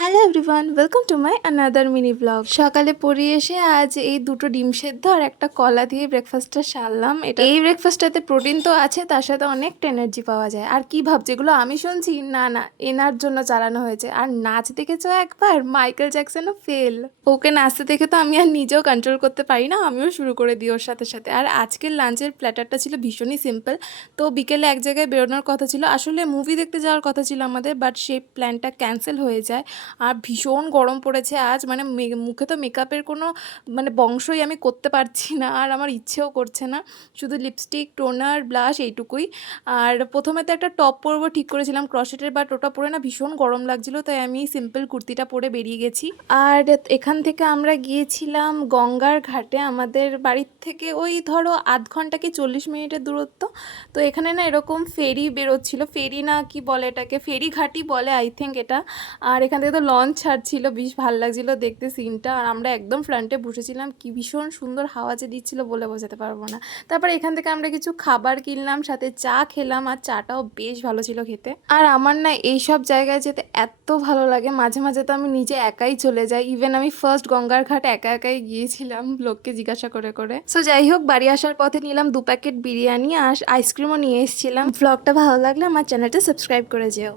Hello everyone, welcome to my another mini blog. সকালে পড়ে এসে আজ এই দুটো ডিম সেদ্ধ আর একটা কলা দিয়ে ব্রেকফাস্টটা সারলাম। এই ব্রেকফাস্টটাতে প্রোটিন তো আছে, তার সাথে অনেকটা এনার্জি পাওয়া যায়। আর কি ভাবছে এগুলো আমি শুনছি? না না, এনার জন্য চালানো হয়েছে। আর নাচ দেখেছো একবার? Michael জ্যাকসনও fail. ওকে নাচতে দেখে তো আমি আর নিজেও কন্ট্রোল করতে পারি না, আমিও শুরু করে দিই ওর সাথে সাথে। আর আজকের লাঞ্চের প্ল্যাটারটা ছিল ভীষণই সিম্পল। তো বিকেলে এক জায়গায় বেরোনোর কথা ছিল, আসলে মুভি দেখতে যাওয়ার কথা ছিল আমাদের, বাট সেই প্ল্যানটা ক্যান্সেল হয়ে যায়। আর ভীষণ গরম পড়েছে আজ, মানে মুখে তো মেকআপের কোনো মানে বংশই আমি করতে পারছি না, আর আমার ইচ্ছেও করছে না। শুধু লিপস্টিক, টোনার, ব্লাশ এইটুকুই। আর প্রথমে তো একটা টপ পরবো ঠিক করেছিলাম ক্রশেটের, বাট ওটা পরে না ভীষণ গরম লাগছিলো, তাই আমি সিম্পল কুর্তিটা পরে বেরিয়ে গেছি। আর এখান থেকে আমরা গিয়েছিলাম গঙ্গার ঘাটে। আমাদের বাড়ির থেকে ওই ধরো আধ ঘন্টা কি 40 মিনিটের দূরত্ব। তো এখানে না এরকম ফেরি বেরোচ্ছিলো, ফেরি না কি বলে এটাকে, ফেরি ঘাটই বলে আই থিঙ্ক এটা। আর এখান থেকে তো লঞ্চ ছাড়ছিল, বেশ ভালো লাগছিলো দেখতে সিনটা। আর আমরা একদম ফ্রন্টে বসেছিলাম, কি ভীষণ সুন্দর হাওয়া যে দিচ্ছিলো বলে বোঝাতে পারবো না। তারপর এখান থেকে আমরা কিছু খাবার কিনলাম, সাথে চা খেলাম, আর চাটাও বেশ ভালো ছিল খেতে। আর আমার না এইসব জায়গায় যেতে এত ভালো লাগে, মাঝে মাঝে তো আমি নিজে একাই চলে যাই। ইভেন আমি ফার্স্ট গঙ্গার ঘাট একা একাই গিয়েছিলাম লোককে জিজ্ঞাসা করে করে। সো যাই হোক, বাড়ি আসার পথে নিলাম 2 প্যাকেট বিরিয়ানি আর আইসক্রিমও নিয়ে এসেছিলাম। ব্লগটা ভালো লাগলে আমার চ্যানেলটা সাবস্ক্রাইব করে যেও।